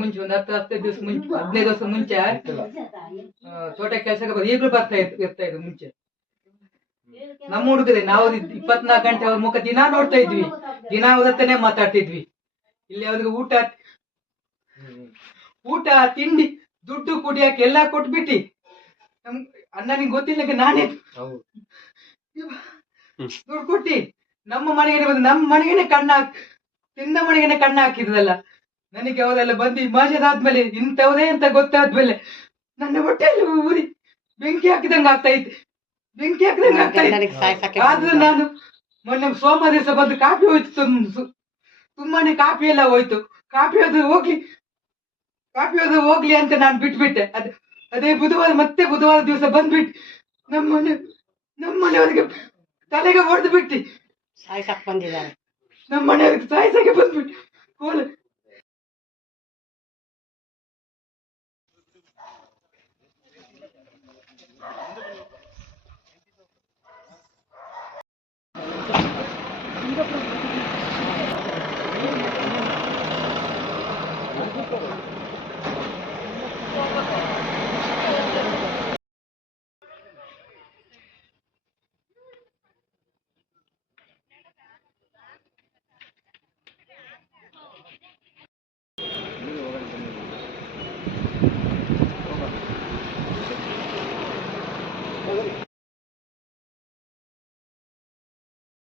ಮುಂಚೆ ಒಂದು 10-15 ದಿವಸ ಮುಂಚೆ 15 ದಿವಸ ಮುಂಚೆ ತೋಟ ಕೆಲಸಕ್ಕೆ ಈಗಲೂ ಇರ್ತಾ ಇದ್ರು ಮುಂಚೆ. ನಮ್ಮ ಹುಡುಗದೆ ನಾವು 24 ಗಂಟೆ ಅವ್ರ ಮುಖ ದಿನಾ ನೋಡ್ತಾ ಇದ್ವಿ, ದಿನಾ ಅವ್ರತ್ತನೇ ಮಾತಾಡ್ತಿದ್ವಿ. ಇಲ್ಲಿ ಅವ್ರಿಗೆ ಊಟ ತಿಂಡಿ ದುಡ್ಡು ಕುಡಿಯಕ್ಕೆ ಎಲ್ಲಾ ಕೊಟ್ಬಿಟ್ಟಿ. ಅಣ್ಣನಿಗೆ ಗೊತ್ತಿಲ್ಲ ನಾನೇ ದುಡ್ಡು ಕೊಟ್ಟಿ ನಮ್ಮ ಮನೆಗೆ ಬಂದು ನಮ್ಮ ಮನೆಗೇನೆ ತಿಂದ ಮನೆಗೇನೆ ಕಣ್ಣು ಹಾಕಿದ್ರಲ್ಲ. ನನಗೆ ಅವರೆಲ್ಲ ಬಂದು ಮಾಜದಾದ್ಮೇಲೆ ಇಂಥವರೇ ಅಂತ ಗೊತ್ತಾದ್ಮೇಲೆ ನನ್ನ ಹೊಟ್ಟೆಯಲ್ಲಿ ಊರಿ ಬೆಂಕಿ ಹಾಕಿದಂಗ ಆಗ್ತಾ ಇತ್ತು. ಆದ್ರೂ ನಾನು ಮೊನ್ನೆ ಸೋಮವಾರ ದಿವಸ ಬಂದು ಕಾಫಿ ಹೋಯ್ತು, ತುಂಬಾನೇ ಕಾಫಿ ಎಲ್ಲ ಹೋಯ್ತು. ಕಾಫಿ ಹೋದ್ರೆ ಹೋಗ್ಲಿ ಅಂತ ನಾನು ಬಿಟ್ಬಿಟ್ಟೆ. ಅದೇ ಬುಧವಾರ ದಿವಸ ಬಂದ್ಬಿಟ್ಟು ನಮ್ಮ ಮನೆಯವರಿಗೆ ತಲೆಗೆ ಹೊಡೆದು ಬಿಟ್ಟು ನಮ್ಮ ಮನೆಯವ್ರಿಗೆ ಸಾಯಿಸಕ್ಕೆ